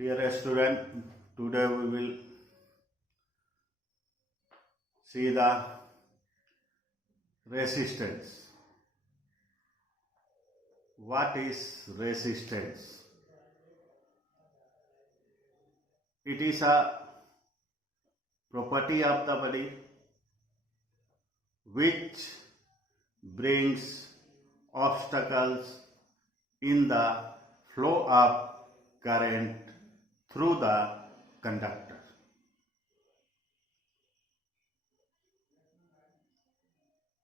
Dear student, today we will see the resistance. What is resistance? It is a property of the body which brings obstacles in the flow of current through the conductor.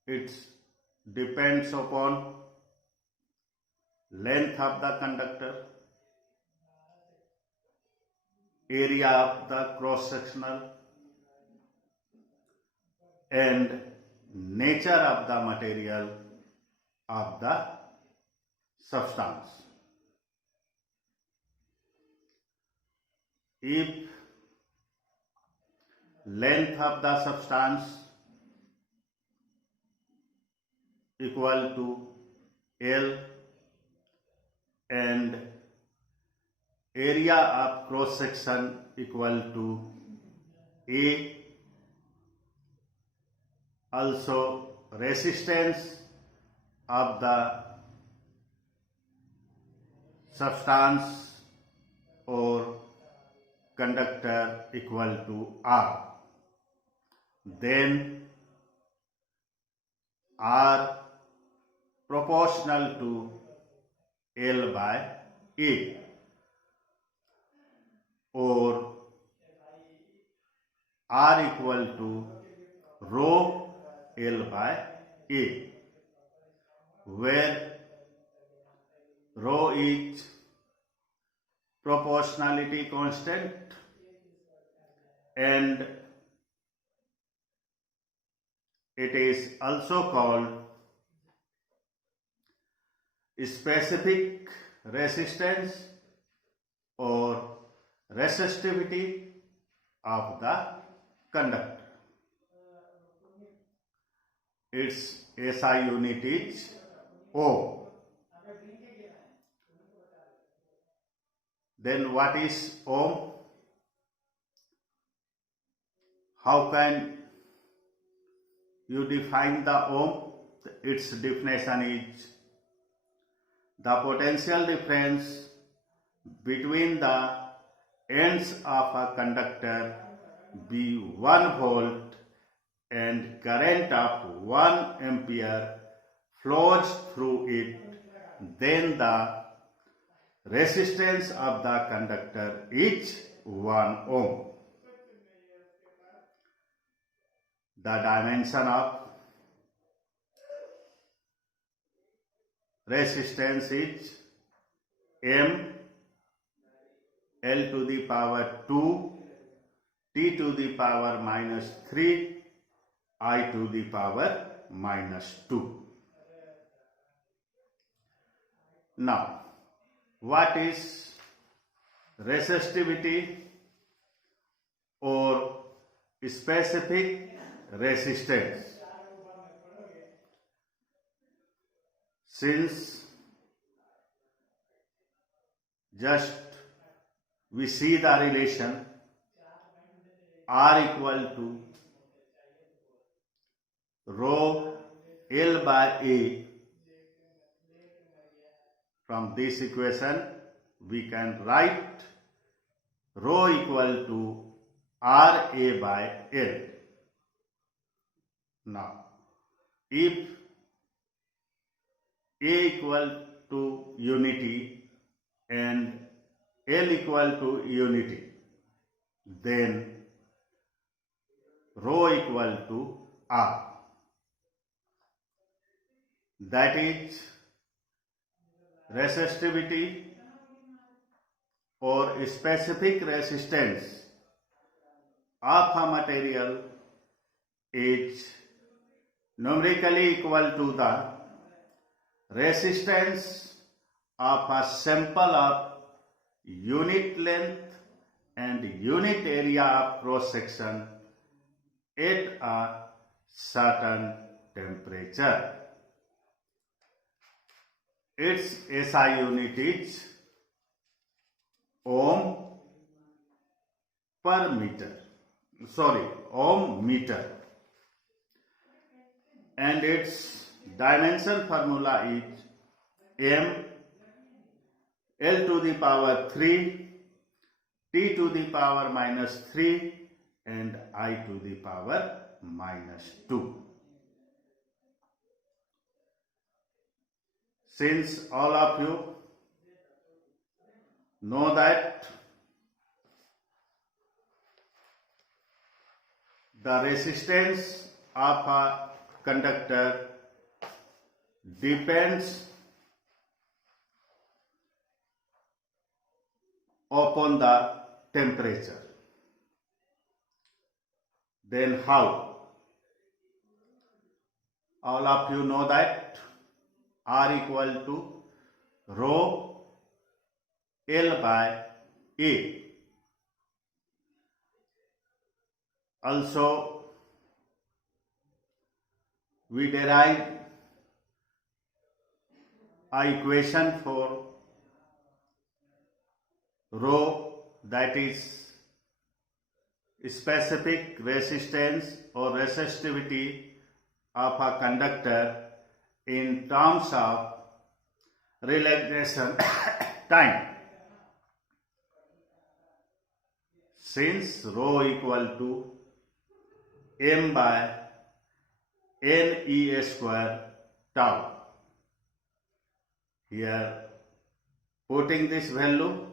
It depends upon length of the conductor, area of the cross-sectional, and nature of the material of the substance. If length of the substance equal to L and area of cross section equal to A, also resistance of the substance or conductor equal to R, then R proportional to L by A, or R equal to rho L by A, where rho is proportionality constant and it is also called specific resistance or resistivity of the conductor. Its SI unit is Ohm. Then what is Ohm? How can you define the Ohm? Its definition is the potential difference between the ends of a conductor be 1 volt and current of 1 ampere flows through it, then the resistance of the conductor is 1 ohm. The dimension of resistance is M L to the power 2 T to the power minus 3 I to the power minus 2. Now, what is resistivity or specific resistance? Since just we see the relation R equal to rho L by A, from this equation we can write rho equal to RA by L. Now, if A equal to unity and L equal to unity, then rho equal to R. That is resistivity or specific resistance of a material is numerically equal to the resistance of a sample of unit length and unit area of cross section at a certain temperature. Its SI unit is ohm per meter, ohm meter, and its dimension formula is m L to the power 3, T to the power minus 3 and I to the power minus 2. Since all of you know that the resistance of a conductor depends upon the temperature, then how? All of you know that R equal to rho L by A. Also, we derive an equation for rho, that is specific resistance or resistivity of a conductor in terms of relaxation time. Since rho equal to m by n E square tau, here putting this value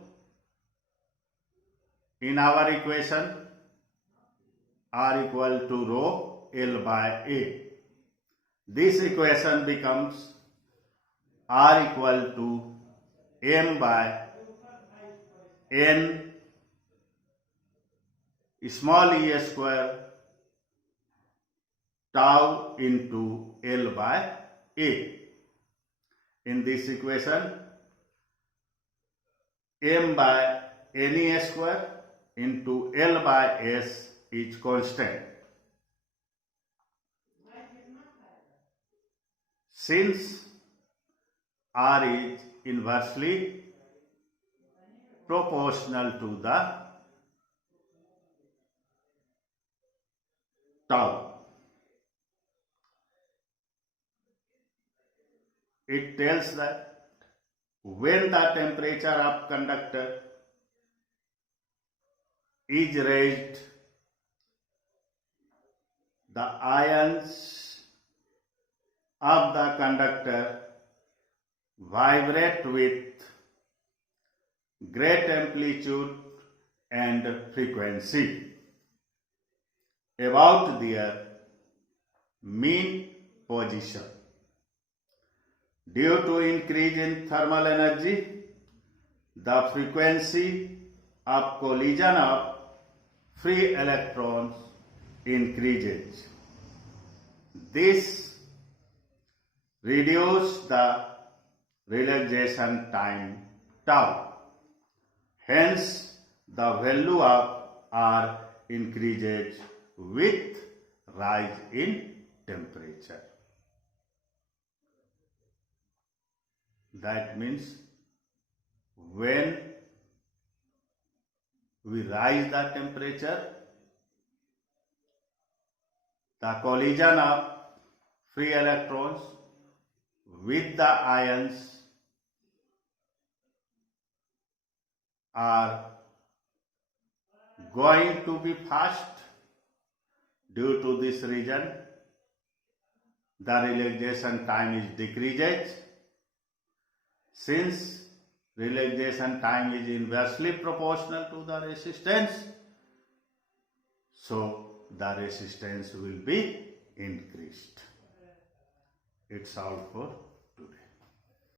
in our equation, R equal to rho L by A. This equation becomes R equal to m by n small e square tau into L by A. In this equation, m by ne square into L by S is constant. Since R is inversely proportional to the tau, it tells that when the temperature of conductor is raised, the ions of the conductor vibrate with great amplitude and frequency about their mean position. Due to increase in thermal energy, the frequency of collision of free electrons increases. This reduces the relaxation time tau. Hence, the value of R increases with rise in temperature. That means when we rise the temperature, the collision of free electrons with the ions are going to be fast. Due to this reason, the relaxation time is decreases. Since relaxation time is inversely proportional to the resistance, so the resistance will be increased. It's all for